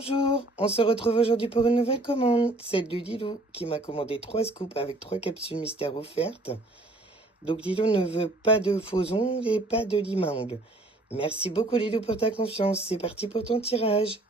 Bonjour, on se retrouve aujourd'hui pour une nouvelle commande, celle de Lilou qui m'a commandé 3 scoops avec 3 capsules mystères offertes. Donc Lilou ne veut pas de faux ongles et pas de lime-ongles. Merci beaucoup Lilou pour ta confiance, c'est parti pour ton tirage.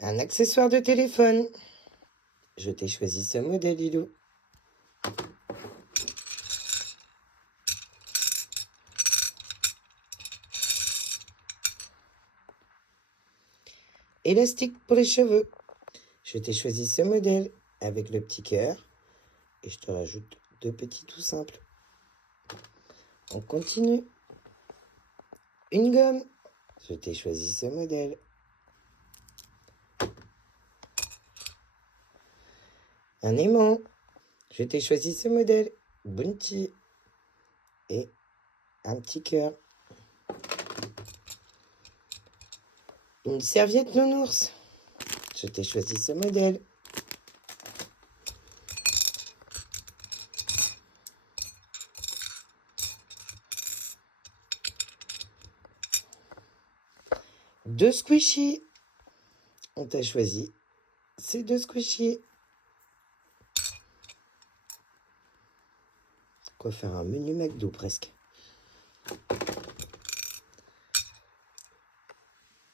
Un accessoire de téléphone. Je t'ai choisi ce modèle Lilou. Élastique pour les cheveux. Je t'ai choisi ce modèle avec le petit cœur. Et je te rajoute 2 petits tout simples. On continue. Une gomme. Je t'ai choisi ce modèle. Un aimant. Je t'ai choisi ce modèle. Bounty. Et un petit cœur. Une serviette nounours. Je t'ai choisi ce modèle. Deux squishies. On t'a choisi ces 2 squishies. Quoi faire un menu McDo presque.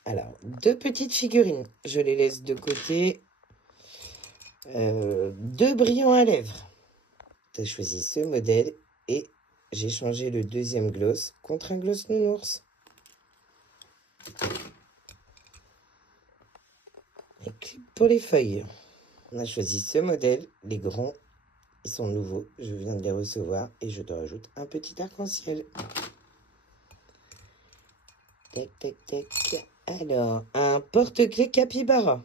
Alors, 2 petites figurines. Je les laisse de côté. 2 brillants à lèvres. Tu as choisi ce modèle et j'ai changé le deuxième gloss contre un gloss nounours. Et clip pour les feuilles. On a choisi ce modèle. Les grands, ils sont nouveaux. Je viens de les recevoir et je te rajoute un petit arc-en-ciel. Tac, tac, tac. Alors, un porte-clés capybara.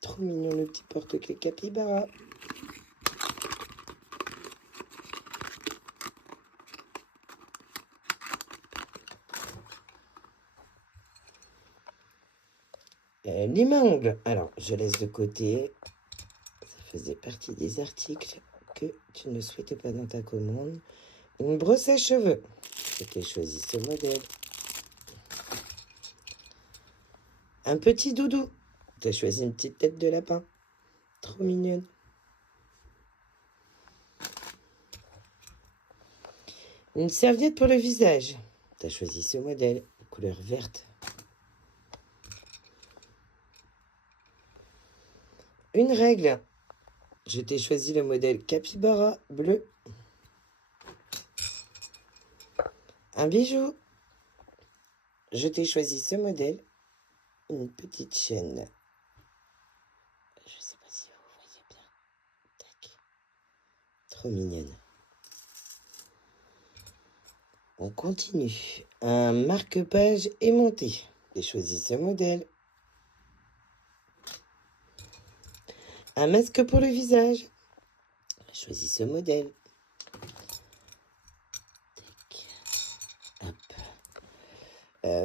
Trop mignon le petit porte-clés capybara. Lime-ongles. Alors, je laisse de côté. Ça faisait partie des articles que tu ne souhaitais pas dans ta commande. Une brosse à cheveux. Je t'ai choisi ce modèle. Un petit doudou. Tu as choisi une petite tête de lapin. Trop mignonne. Une serviette pour le visage. Tu as choisi ce modèle, couleur verte. Une règle. Je t'ai choisi le modèle capybara bleu. Un bijou. Je t'ai choisi ce modèle. Une petite chaîne. Je ne sais pas si vous voyez bien. Tac. Trop mignonne. On continue. Un marque-page aimanté. J'ai choisi ce modèle. Un masque pour le visage. J'ai choisi ce modèle. Tac. Hop.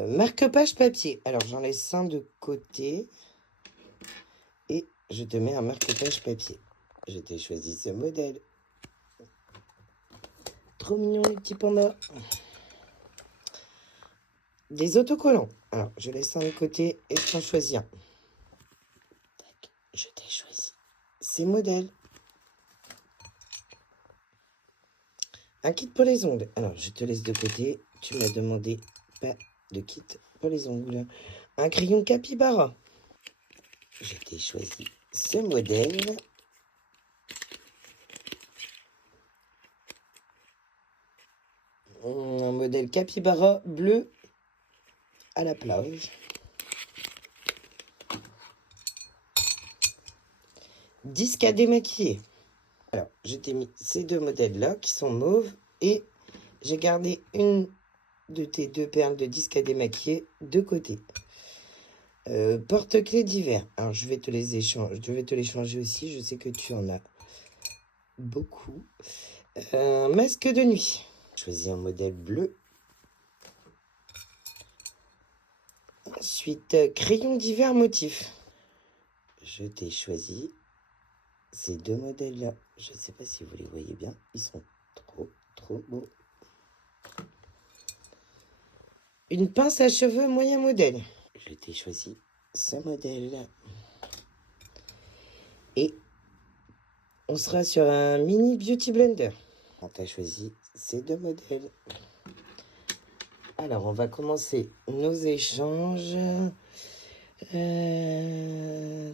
Marque-page papier. Alors, j'en laisse un de côté. Et je te mets un marque-page papier. Je t'ai choisi ce modèle. Trop mignon, les petits pandas. Des autocollants. Alors, je laisse un de côté et je t'en choisis un. Tac. Je t'ai choisi ces modèles. Un kit pour les ongles. Alors, je te laisse de côté. Tu m'as demandé pas de kit pour les ongles. Un crayon capybara. Je t'ai choisi ce modèle. Un modèle capybara bleu à la plage. Disque à démaquiller. Alors, je t'ai mis ces 2 modèles-là qui sont mauves et j'ai gardé une de tes 2 perles de disque à démaquiller de côté. Porte-clés d'hiver. Alors, je vais te les changer aussi. Je sais que tu en as beaucoup. Un masque de nuit. Choisis un modèle bleu. Ensuite, crayon divers motifs. Je t'ai choisi ces deux modèles-là. Je ne sais pas si vous les voyez bien. Ils sont trop beaux. Une pince à cheveux moyen modèle. Je t'ai choisi ce modèle-là. Et on sera sur un mini beauty blender. On t'a choisi ces deux modèles. Alors, on va commencer nos échanges.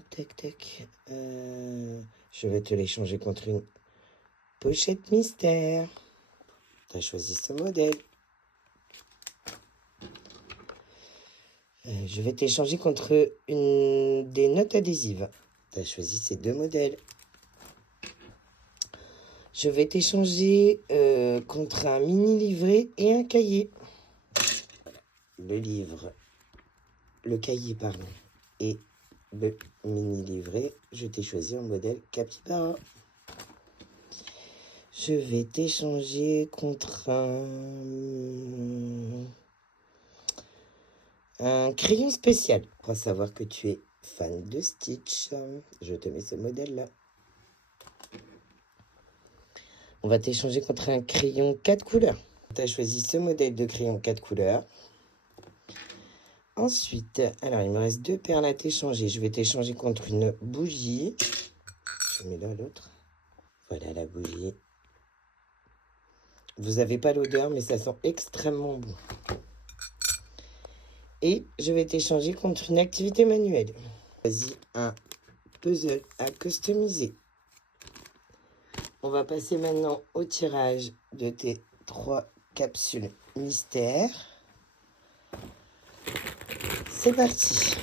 Tac. Je vais te l'échanger contre une pochette mystère. Tu as choisi ce modèle. Je vais t'échanger contre des notes adhésives. Tu as choisi ces deux modèles. Je vais t'échanger contre un mini livret et un cahier. Le cahier, pardon, et le mini livret, je t'ai choisi un modèle Capybara. Je vais t'échanger contre un crayon spécial. On va savoir que tu es fan de Stitch. Je te mets ce modèle-là. On va t'échanger contre un crayon 4 couleurs. Tu as choisi ce modèle de crayon 4 couleurs. Ensuite, alors il me reste deux perles à t'échanger. Je vais t'échanger contre une bougie. Je mets là l'autre. Voilà la bougie. Vous n'avez pas l'odeur, mais ça sent extrêmement bon. Et je vais t'échanger contre une activité manuelle. Choisis un puzzle à customiser. On va passer maintenant au tirage de tes 3 capsules mystères. C'est parti.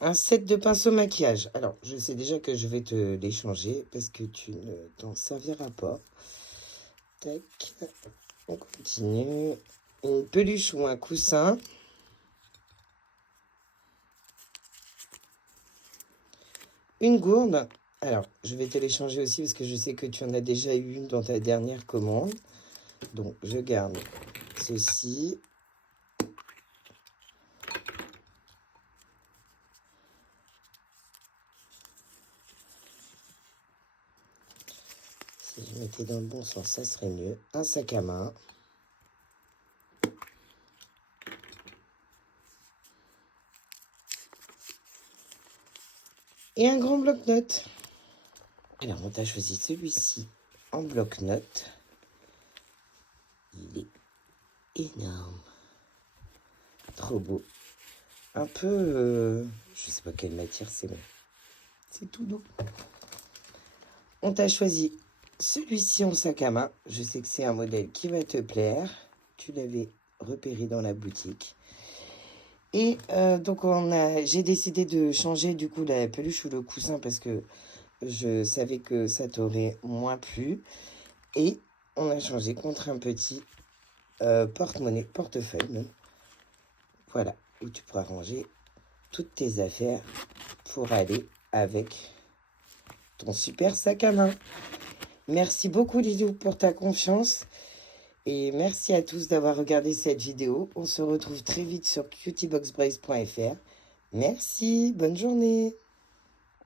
Un set de pinceaux maquillage. Alors, je sais déjà que je vais te l'échanger parce que tu ne t'en serviras pas. Tac. On continue. Une peluche ou un coussin. Une gourde. Alors, je vais te l'échanger aussi parce que je sais que tu en as déjà eu une dans ta dernière commande. Donc, je garde ceci. Si je mettais dans le bon sens, ça serait mieux. Un sac à main. Et un grand bloc-notes. Alors, on t'a choisi celui-ci en bloc-notes. Il est énorme. Trop beau. Un peu... je sais pas quelle matière c'est, mais c'est tout doux. On t'a choisi celui-ci en sac à main. Je sais que c'est un modèle qui va te plaire. Tu l'avais repéré dans la boutique. Et donc, j'ai décidé de changer du coup la peluche ou le coussin parce que je savais que ça t'aurait moins plu. Et on a changé contre un petit porte-monnaie, portefeuille même. Voilà, où tu pourras ranger toutes tes affaires pour aller avec ton super sac à main. Merci beaucoup Lilou pour ta confiance. Et merci à tous d'avoir regardé cette vidéo. On se retrouve très vite sur cutyboxbrace.fr. Merci, bonne journée.